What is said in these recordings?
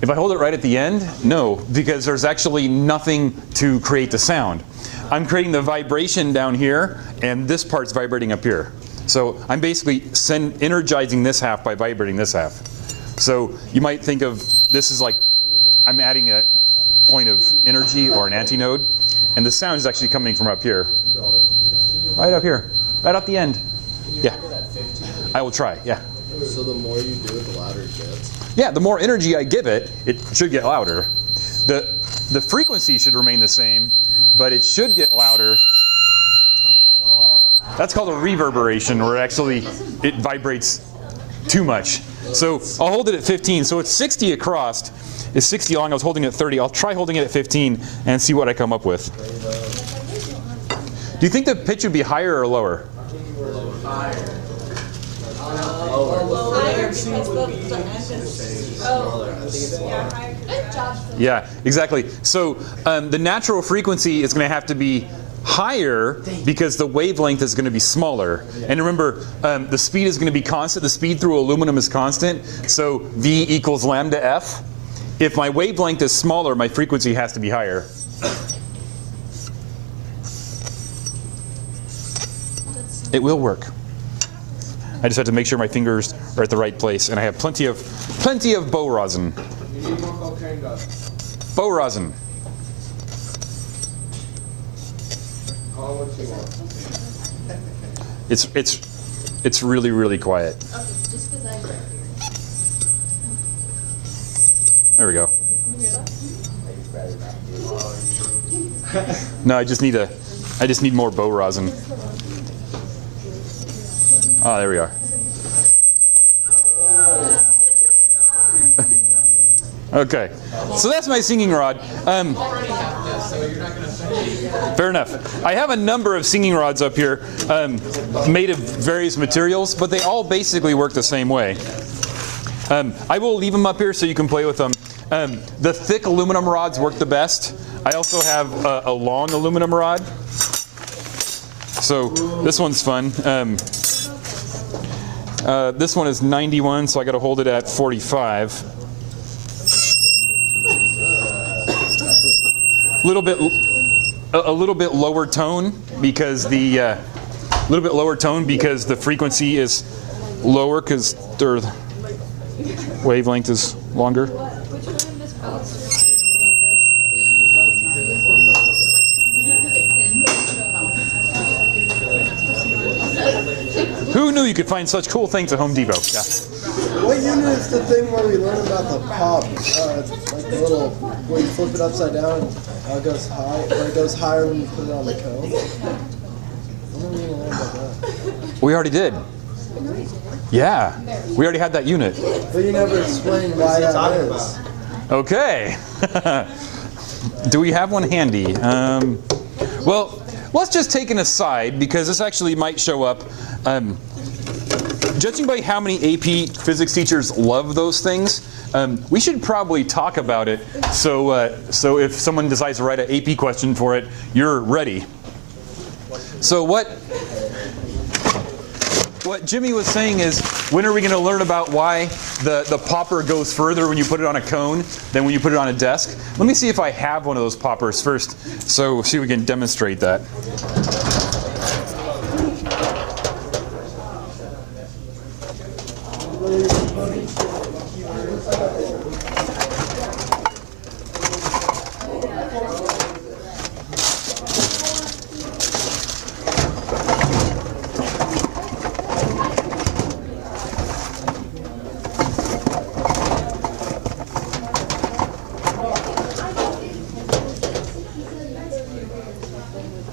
If I hold it right at the end, no, because there's actually nothing to create the sound. I'm creating the vibration down here, and this part's vibrating up here. So I'm basically energizing this half by vibrating this half. So you might think of this as like I'm adding a point of energy or an antinode, and the sound is actually coming from up here. Right up here, right up the end. Yeah, I will try, yeah. So the more you do it, the louder it gets? Yeah, the more energy I give it, it should get louder. The frequency should remain the same, but it should get louder. That's called a reverberation, where actually it vibrates too much. So I'll hold it at 15. So it's 60 across. It's 60 long. I was holding it at 30. I'll try holding it at 15 and see what I come up with. Do you think the pitch would be higher or lower? Higher because the end is higher. Good job. Yeah, exactly. So the natural frequency is going to have to be higher because the wavelength is going to be smaller. And remember, the speed is going to be constant. The speed through aluminum is constant. So V equals lambda F. If my wavelength is smaller, my frequency has to be higher. It will work. I just have to make sure my fingers are at the right place, and I have plenty of bow rosin. You need more cocaine dust. Bow rosin. Call what you want. It's really, really quiet. Okay, just because I grabbed here. There we go. Can you hear that? No, I just need more bow rosin. Ah, there we are. Okay, so that's my singing rod. Fair enough. I have a number of singing rods up here made of various materials, but they all basically work the same way. I will leave them up here so you can play with them. The thick aluminum rods work the best. I also have a long aluminum rod. So this one's fun. This one is 91, so I got to hold it at 45. A little bit lower tone because the frequency is lower because their wavelength is longer. Which one of this bouncer? Who knew you could find such cool things at Home Depot? Yeah. What unit is the thing where we learn about the pop? Like the little, where you flip it upside down and it goes high, or it goes higher when you put it on the cone? When are we going to learn about that? We already did. Yeah, we already had that unit. But you never explained why that is. Okay. Do we have one handy? Well, let's just take an aside because this actually might show up. Judging by how many AP physics teachers love those things, we should probably talk about it so if someone decides to write an AP question for it, you're ready. So what Jimmy was saying is, when are we going to learn about why the popper goes further when you put it on a cone than when you put it on a desk? Let me see if I have one of those poppers first, so see if we can demonstrate that.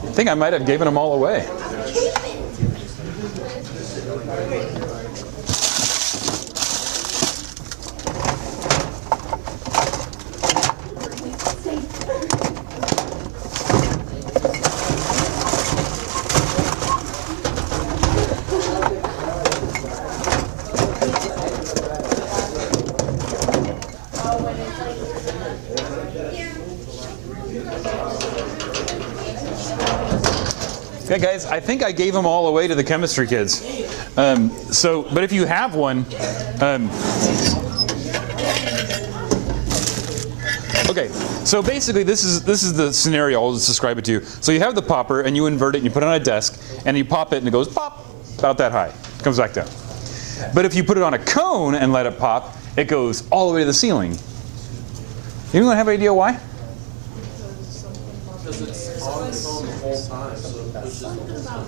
I think I might have given them all away. Okay, guys, I think I gave them all away to the chemistry kids. But if you have one, Okay, so basically this is the scenario. I'll just describe it to you. So you have the popper and you invert it and you put it on a desk and you pop it and it goes pop about that high. It comes back down. But if you put it on a cone and let it pop, it goes all the way to the ceiling. Anyone have any idea why? Because it's on its own the whole time, so it pushes the whole time.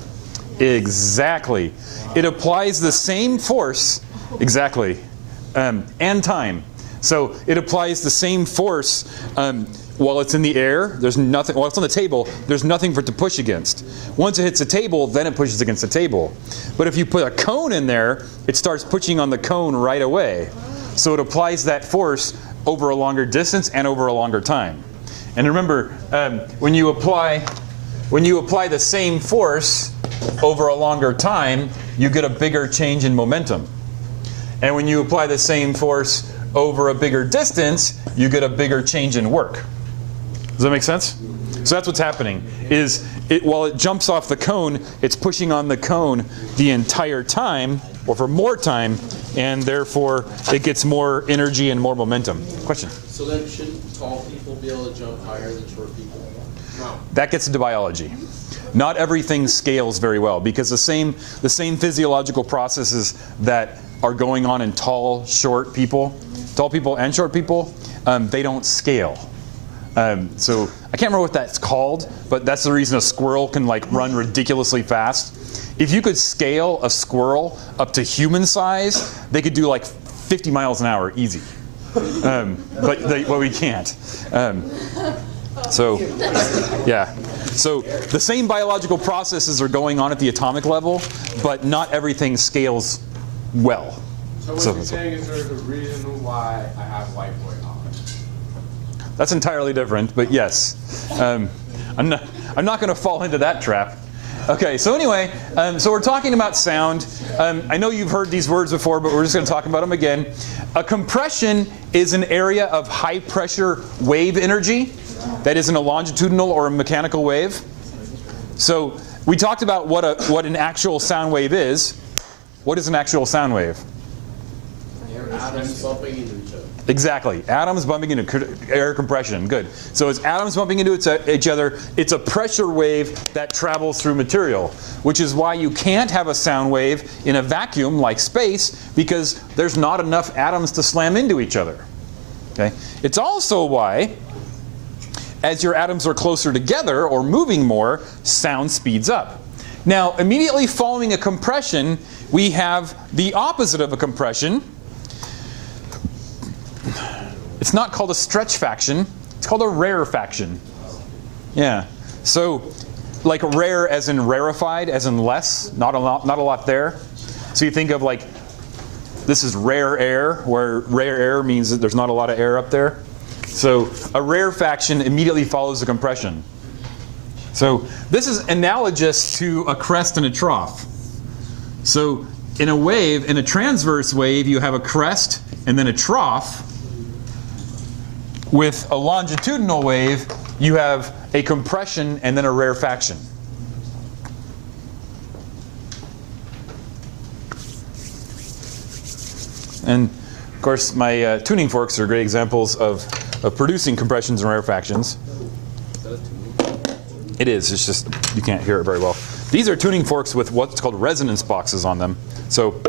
Exactly. It applies the same force, exactly, and time. So it applies the same force while it's in the air. There's nothing. While it's on the table, there's nothing for it to push against. Once it hits the table, then it pushes against the table. But if you put a cone in there, it starts pushing on the cone right away. So it applies that force over a longer distance and over a longer time. And remember, when you apply the same force over a longer time, you get a bigger change in momentum. And when you apply the same force over a bigger distance, you get a bigger change in work. Does that make sense? So that's what's happening. While it jumps off the cone, it's pushing on the cone the entire time, or for more time, and therefore it gets more energy and more momentum. Question? So then shouldn't tall people be able to jump higher than short people? No. That gets into biology. Not everything scales very well because the same physiological processes that are going on in tall people and short people, they don't scale. So I can't remember what that's called, but that's the reason a squirrel can like run ridiculously fast. If you could scale a squirrel up to human size, they could do like 50 miles an hour easy. But we can't. So the same biological processes are going on at the atomic level, but not everything scales well. So what you're saying is there's a reason why I have white boy knowledge. That's entirely different, but yes. I'm not going to fall into that trap. Okay, so anyway, so we're talking about sound. I know you've heard these words before, but we're just going to talk about them again. A compression is an area of high pressure wave energy that isn't a longitudinal or a mechanical wave. So we talked about what an actual sound wave is. What is an actual sound wave? Atoms bumping into each other. Exactly. Atoms bumping into air compression. Good. So as atoms bumping into each other, it's a pressure wave that travels through material, which is why you can't have a sound wave in a vacuum like space because there's not enough atoms to slam into each other. Okay? It's also why as your atoms are closer together or moving more, sound speeds up. Now, immediately following a compression, we have the opposite of a compression. It's not called a stretchfaction, it's called a rarefaction. Yeah. So, like rare as in rarefied, as in less, not a lot there. So you think of like, this is rare air, where rare air means that there's not a lot of air up there. So a rarefaction immediately follows a compression. So this is analogous to a crest and a trough. So in a wave, in a transverse wave, you have a crest and then a trough. With a longitudinal wave, you have a compression and then a rarefaction. And of course, my tuning forks are great examples of producing compressions and rarefactions. It is. It's just you can't hear it very well. These are tuning forks with what's called resonance boxes on them. So,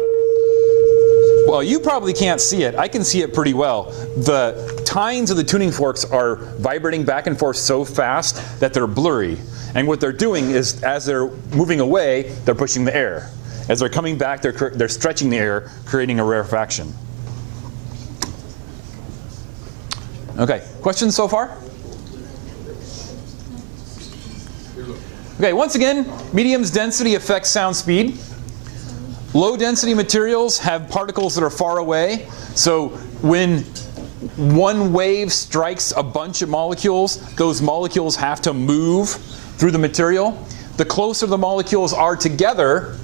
well, you probably can't see it. I can see it pretty well. The tines of the tuning forks are vibrating back and forth so fast that they're blurry. And what they're doing is, as they're moving away, they're pushing the air. As they're coming back, they're stretching the air, creating a rarefaction. Okay, questions so far? Okay, once again, medium's density affects sound speed. Low density materials have particles that are far away. So when one wave strikes a bunch of molecules, those molecules have to move through the material. The closer the molecules are together,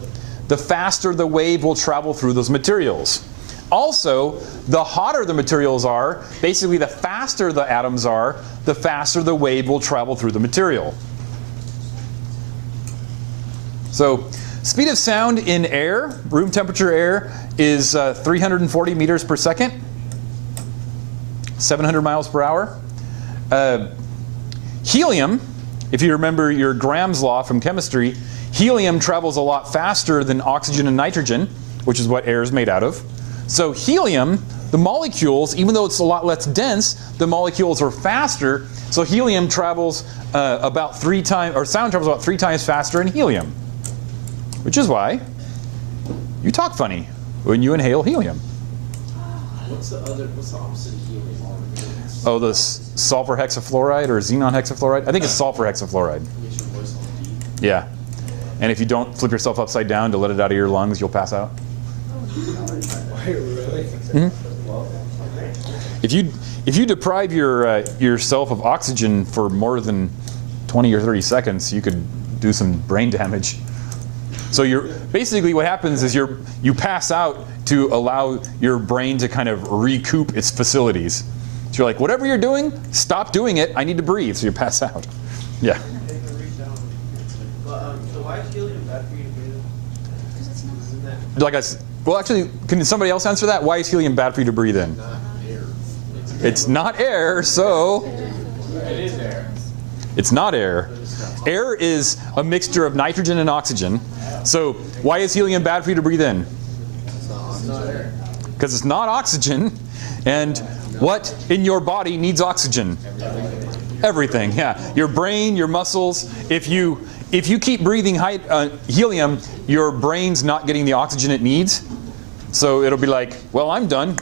the faster the wave will travel through those materials. Also, the hotter the materials are, basically the faster the atoms are, the faster the wave will travel through the material. So, speed of sound in air, room temperature air, is 340 meters per second, 700 miles per hour. Helium, if you remember your Graham's law from chemistry, helium travels a lot faster than oxygen and nitrogen, which is what air is made out of. So helium, the molecules, even though it's a lot less dense, the molecules are faster. So helium travels about 3 times, or sound travels about 3 times faster in helium, which is why you talk funny when you inhale helium. What's the opposite of helium? Oh, the sulfur hexafluoride or xenon hexafluoride? I think it's sulfur hexafluoride. Makes your voice all deep. Yeah. And if you don't flip yourself upside down to let it out of your lungs, you'll pass out. Mm-hmm. If you deprive yourself of oxygen for more than 20 or 30 seconds, you could do some brain damage. So basically what happens is you pass out to allow your brain to kind of recoup its facilities. So you're like, whatever you're doing, stop doing it. I need to breathe. So you pass out. Yeah. So why is helium bad for you to breathe? Because it's not. Like well, actually, can somebody else answer that? Why is helium bad for you to breathe in? Not air. It's not air, so It is air. it's not air. Air is a mixture of nitrogen and oxygen. So why is helium bad for you to breathe in? It's not air. Because it's not oxygen. And what in your body needs oxygen? Everything, yeah. Your brain, your muscles. If you keep breathing helium, your brain's not getting the oxygen it needs. So it'll be like, well, I'm done.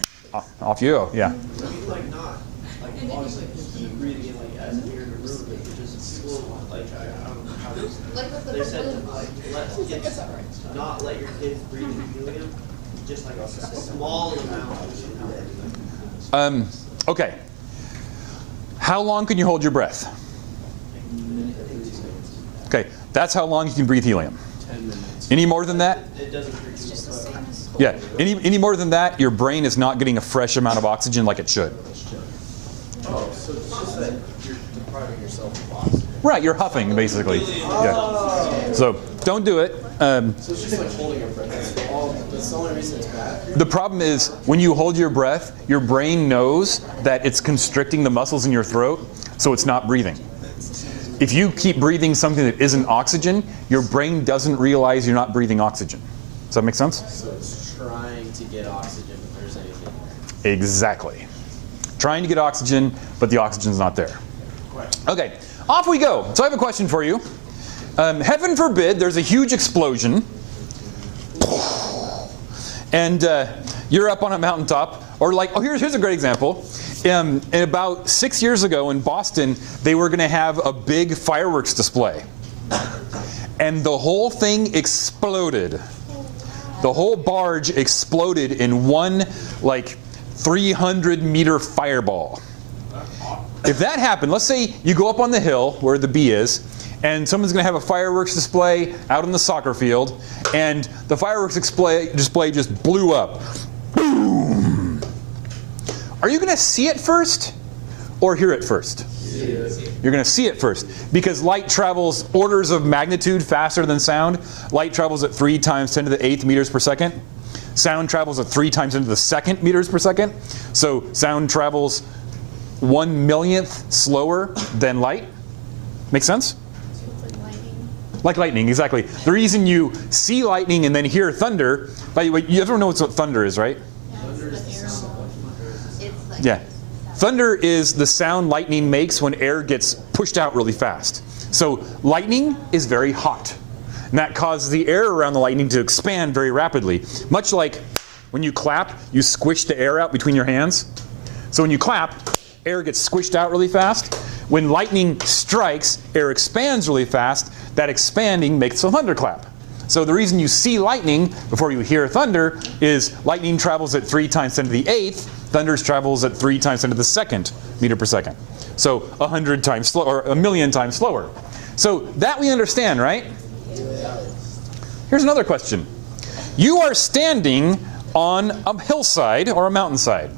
Off you go, yeah. I mean, like not. Like obviously keep breathing in like as if you're in a room, but you just slow. Like I don't know how they said to like not let your kids breathe in helium, just like a small amount. Okay. How long can you hold your breath? Okay, that's how long you can breathe helium. 10 minutes. Any more than that? It doesn't produce. Just the same as. Yeah. Any more than that, your brain is not getting a fresh amount of oxygen like it should. Oh, so it's just that you're depriving yourself of oxygen. Right, you're huffing basically. Yeah. So don't do it. So it's just like holding your breath. That's the only reason it's bad. The problem is when you hold your breath, your brain knows that it's constricting the muscles in your throat, so it's not breathing. If you keep breathing something that isn't oxygen, your brain doesn't realize you're not breathing oxygen. Does that make sense? So it's trying to get oxygen if there's anything. Exactly. Trying to get oxygen, but the oxygen's not there. Okay, off we go. So I have a question for you. Heaven forbid there's a huge explosion, and you're up on a mountaintop, or like, oh, here's a great example. About 6 years ago in Boston, they were going to have a big fireworks display, and the whole thing exploded. The whole barge exploded in one like 300-meter fireball. If that happened, let's say you go up on the hill where the bee is, and someone's going to have a fireworks display out on the soccer field, and the fireworks display just blew up. Boom! Are you going to see it first or hear it first? You're going to see it first, because light travels orders of magnitude faster than sound. Light travels at 3 times 10 to the 8th meters per second. Sound travels at 3 times 10 to the 2nd meters per second. So sound travels 1/millionth slower than light. Make sense? Like lightning, exactly. The reason you see lightning and then hear thunder, by the way, you ever know what thunder is, right? Yeah. Thunder is the sound lightning makes when air gets pushed out really fast. So lightning is very hot. And that causes the air around the lightning to expand very rapidly. Much like when you clap, you squish the air out between your hands. So when you clap, air gets squished out really fast. When lightning strikes, air expands really fast. That expanding makes a thunderclap. So the reason you see lightning before you hear thunder is lightning travels at 3 times 10 to the 8th. Thunder travels at 3 times 10 to the 2nd meter per second. So 100 times slower, or 1,000,000 times slower. So that we understand, right? Here's another question. You are standing on a hillside or a mountainside.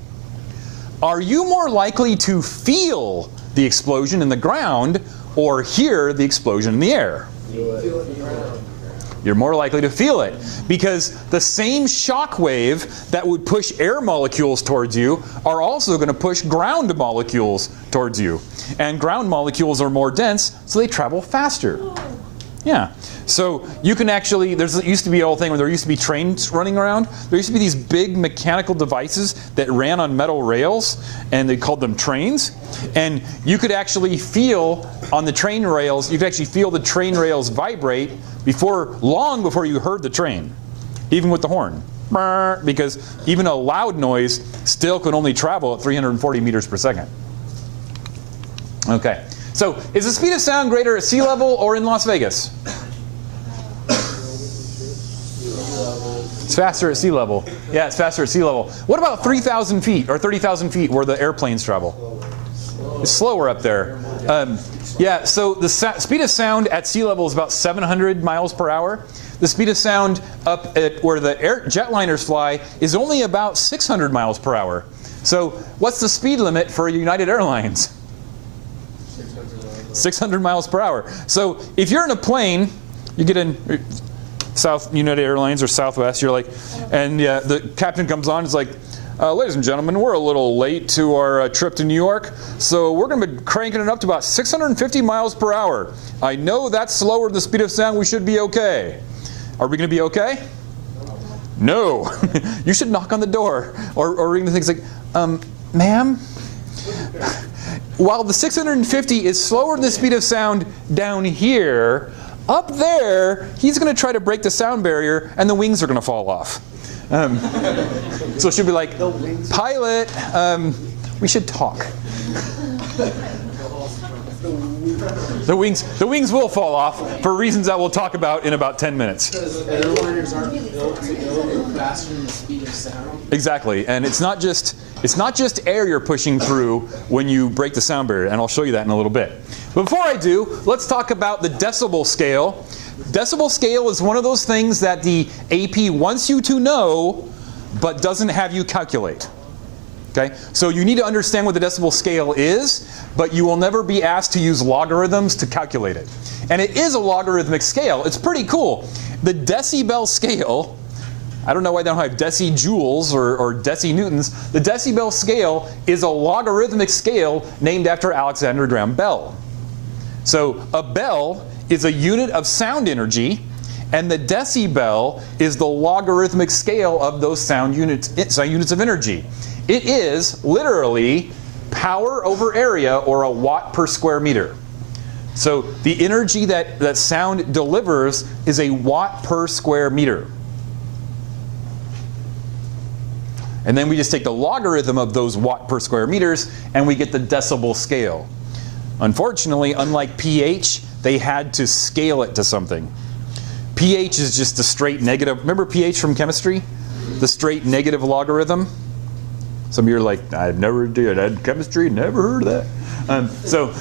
Are you more likely to feel the explosion in the ground or hear the explosion in the air? You're more likely to feel it because the same shock wave that would push air molecules towards you are also going to push ground molecules towards you. And ground molecules are more dense, so they travel faster. Yeah. So you can actually, there used to be a whole thing where there used to be trains running around. There used to be these big mechanical devices that ran on metal rails, and they called them trains. And you could actually feel on the train rails, you could actually feel the train rails vibrate long before you heard the train, even with the horn. Because even a loud noise still can only travel at 340 meters per second. Okay. So, is the speed of sound greater at sea level or in Las Vegas? It's faster at sea level. Yeah, it's faster at sea level. What about 3,000 feet or 30,000 feet where the airplanes travel? It's slower up there. Yeah, so the speed of sound at sea level is about 700 miles per hour. The speed of sound up at where the jetliners fly is only about 600 miles per hour. So, what's the speed limit for United Airlines? 600 miles per hour. So if you're in a plane, you get in South United Airlines or Southwest, you're like, and yeah, the captain comes on, it's like, ladies and gentlemen, we're a little late to our trip to New York, so we're going to be cranking it up to about 650 miles per hour. I know that's slower than the speed of sound. We should be okay. Are we going to be okay? No. You should knock on the door or ring the things like, ma'am? While the 650 is slower than the speed of sound down here, up there, he's going to try to break the sound barrier and the wings are going to fall off. So she'll be like, pilot, we should talk. The wings will fall off for reasons that we'll talk about in about 10 minutes. Because airliners aren't built to go faster than the speed of sound. Exactly, and it's not just air you're pushing through when you break the sound barrier, and I'll show you that in a little bit. But before I do, let's talk about the decibel scale. Decibel scale is one of those things that the AP wants you to know, but doesn't have you calculate. Okay? So you need to understand what the decibel scale is, but you will never be asked to use logarithms to calculate it. And it is a logarithmic scale. It's pretty cool. The decibel scale, I don't know why they don't have decijoules or decinewtons. The decibel scale is a logarithmic scale named after Alexander Graham Bell. So a bell is a unit of sound energy, and the decibel is the logarithmic scale of those sound units of energy. It is literally power over area, or a watt per square meter. So the energy that sound delivers is a watt per square meter. And then we just take the logarithm of those watt per square meters and we get the decibel scale. Unfortunately, unlike pH, they had to scale it to something. pH is just a straight negative. Remember pH from chemistry? The straight negative logarithm? Some of you are like, I've never did chemistry, never heard of that. So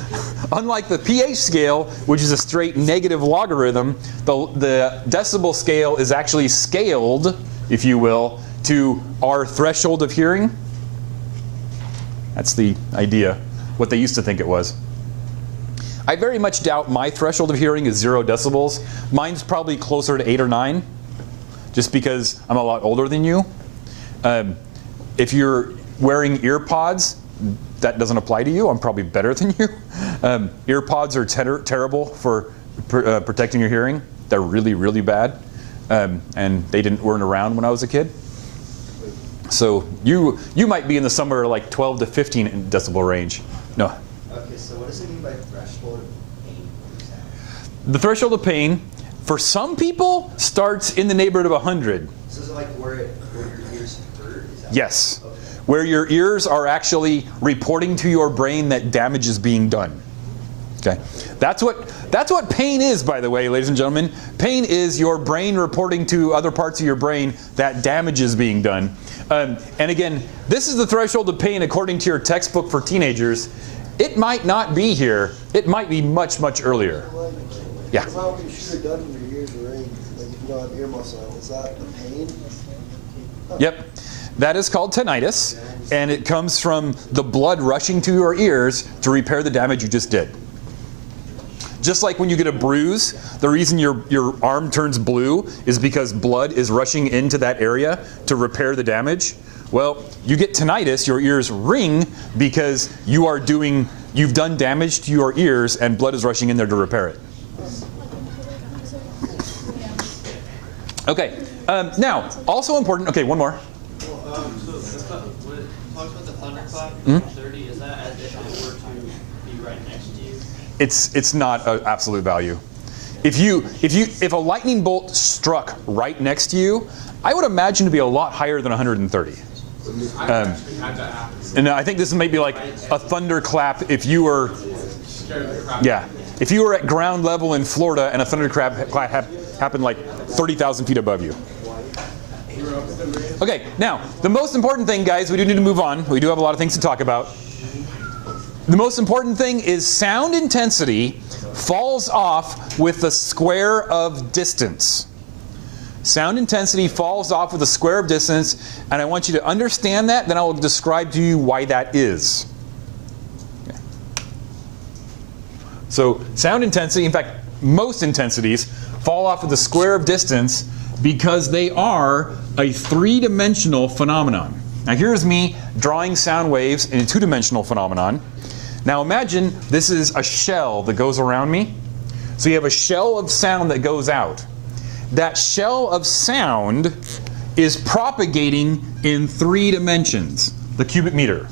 unlike the pH scale, which is a straight negative logarithm, the decibel scale is actually scaled, if you will, to our threshold of hearing. That's the idea, what they used to think it was. I very much doubt my threshold of hearing is 0 decibels. Mine's probably closer to 8 or 9, just because I'm a lot older than you. If you're wearing ear pods, that doesn't apply to you. I'm probably better than you. Ear pods are terrible for protecting your hearing. They're really, really bad. And they weren't around when I was a kid. So you might be in the somewhere like 12 to 15 decibel range. No. Okay, so what does it mean by threshold of pain? The threshold of pain, for some people, starts in the neighborhood of 100. So is it like where your ears hurt? Is that Yes. Okay. Where your ears are actually reporting to your brain that damage is being done. Okay, that's what pain is, by the way, ladies and gentlemen. Pain is your brain reporting to other parts of your brain that damage is being done. And again, this is the threshold of pain according to your textbook for teenagers. It might not be here. It might be much, much earlier. Yeah. How can you shoot a gun when your ears are ringed? Like if you don't have ear muscle, is that the pain? Yep. That is called tinnitus, and it comes from the blood rushing to your ears to repair the damage you just did. Just like when you get a bruise, the reason your arm turns blue is because blood is rushing into that area to repair the damage. Well, you get tinnitus, your ears ring because you've done damage to your ears and blood is rushing in there to repair it. Okay, now, also important, okay, one more. Well, so when it talks about the thunderclap, 30, is that as if it were to be right next to you? It's not an absolute value. If a lightning bolt struck right next to you, I would imagine to be a lot higher than 130. And I think this might be like a thunderclap if you were, yeah, if you were at ground level in Florida and a thunderclap happened like 30,000 feet above you. Okay, now the most important thing, guys, we do need to move on. We do have a lot of things to talk about. The most important thing is sound intensity falls off with the square of distance. Sound intensity falls off with the square of distance, and I want you to understand that, then I will describe to you why that is. Okay. So sound intensity, in fact, most intensities fall off with the square of distance because they are a three-dimensional phenomenon. Now here's me drawing sound waves in a two-dimensional phenomenon. Now imagine this is a shell that goes around me. So you have a shell of sound that goes out. That shell of sound is propagating in 3 dimensions, the cubic meter.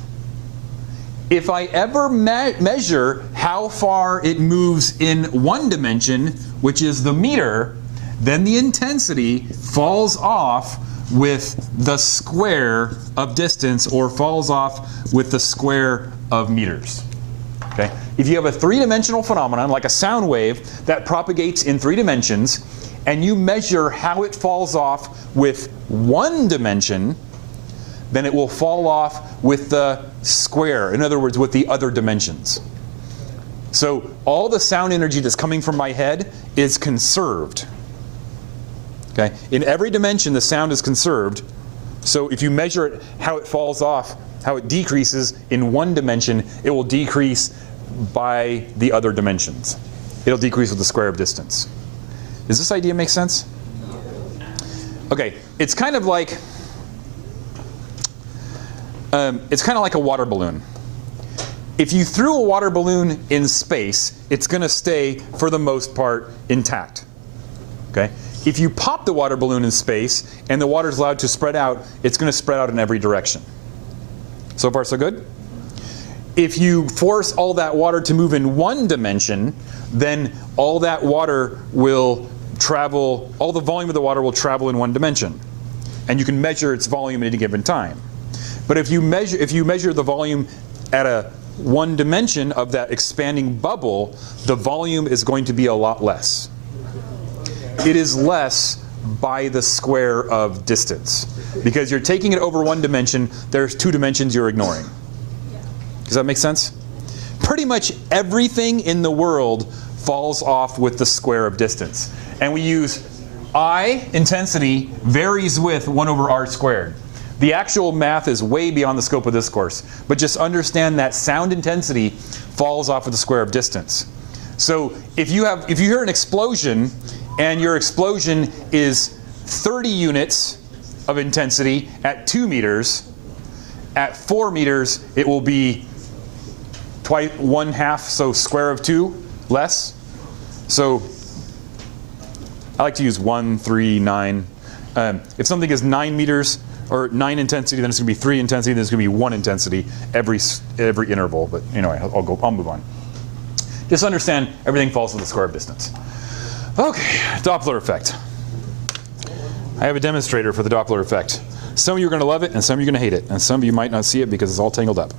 If I ever measure how far it moves in 1 dimension, which is the meter, then the intensity falls off with the square of distance, or falls off with the square of meters. Okay? If you have a 3-dimensional phenomenon, like a sound wave that propagates in 3 dimensions, and you measure how it falls off with 1 dimension, then it will fall off with the square. In other words, with the other dimensions. So all the sound energy that's coming from my head is conserved. Okay? In every dimension, the sound is conserved. So if you measure it, how it falls off, how it decreases in 1 dimension, it will decrease by the other dimensions. It'll decrease with the square of distance. Does this idea make sense? Okay, it's kind of like a water balloon. If you threw a water balloon in space, it's going to stay, for the most part, intact. Okay? If you pop the water balloon in space and the water is allowed to spread out, it's going to spread out in every direction. So far, so good? If you force all that water to move in 1 dimension, then all that water will travel, all the volume of the water will travel in 1 dimension. And you can measure its volume at any given time. But if you measure the volume at a 1 dimension of that expanding bubble, the volume is going to be a lot less. It is less by the square of distance. Because you're taking it over 1 dimension, there's 2 dimensions you're ignoring. Does that make sense? Pretty much everything in the world falls off with the square of distance. And we use I, intensity, varies with 1 over r squared. The actual math is way beyond the scope of this course. But just understand that sound intensity falls off with the square of distance. So if you hear an explosion, and your explosion is 30 units of intensity at 2 meters, at 4 meters it will be 1/2, so square of 2 less. So I like to use 1, 3, 9. If something is 9 meters or 9 intensity, then it's going to be 3 intensity, then it's going to be 1 intensity every interval. But anyway, I'll move on. Just understand everything falls with the square of distance. Okay, Doppler effect. I have a demonstrator for the Doppler effect. Some of you are going to love it, and some of you are going to hate it, and some of you might not see it because it's all tangled up.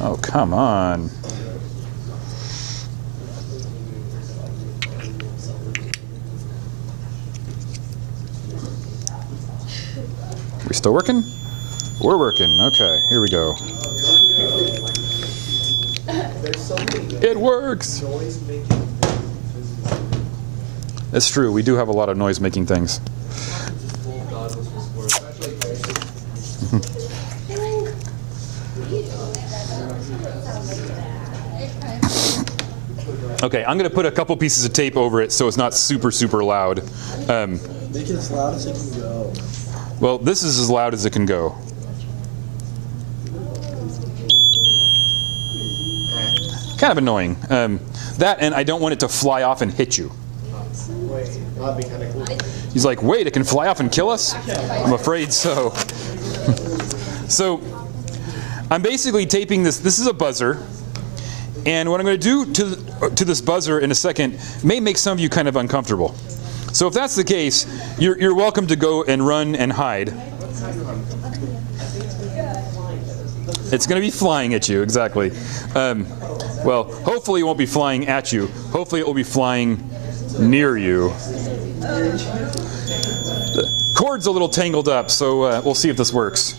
Oh, come on. We still working? We're working. Okay, here we go. It works! It's true, we do have a lot of noise-making things. Okay, I'm going to put a couple pieces of tape over it so it's not super, super loud. Make it as loud as it can go. Well, this is as loud as it can go. Kind of annoying. That, and I don't want it to fly off and hit you. Wait, that'd be kind of cool. He's like, wait, it can fly off and kill us? I'm afraid so. So I'm basically taping this. This is a buzzer. And what I'm going to do to this buzzer in a second may make some of you kind of uncomfortable. So if that's the case, you're welcome to go and run and hide. It's going to be flying at you, exactly. Well, hopefully it won't be flying at you. Hopefully it will be flying near you. The cord's a little tangled up, so we'll see if this works.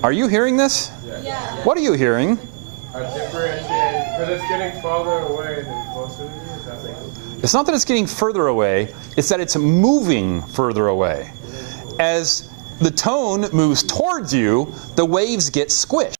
Are you hearing this? Yeah. What are you hearing? I differentiate because it's getting farther away than closer to me. Is that like It's not that it's getting further away, it's that it's moving further away. As the tone moves towards you, the waves get squished.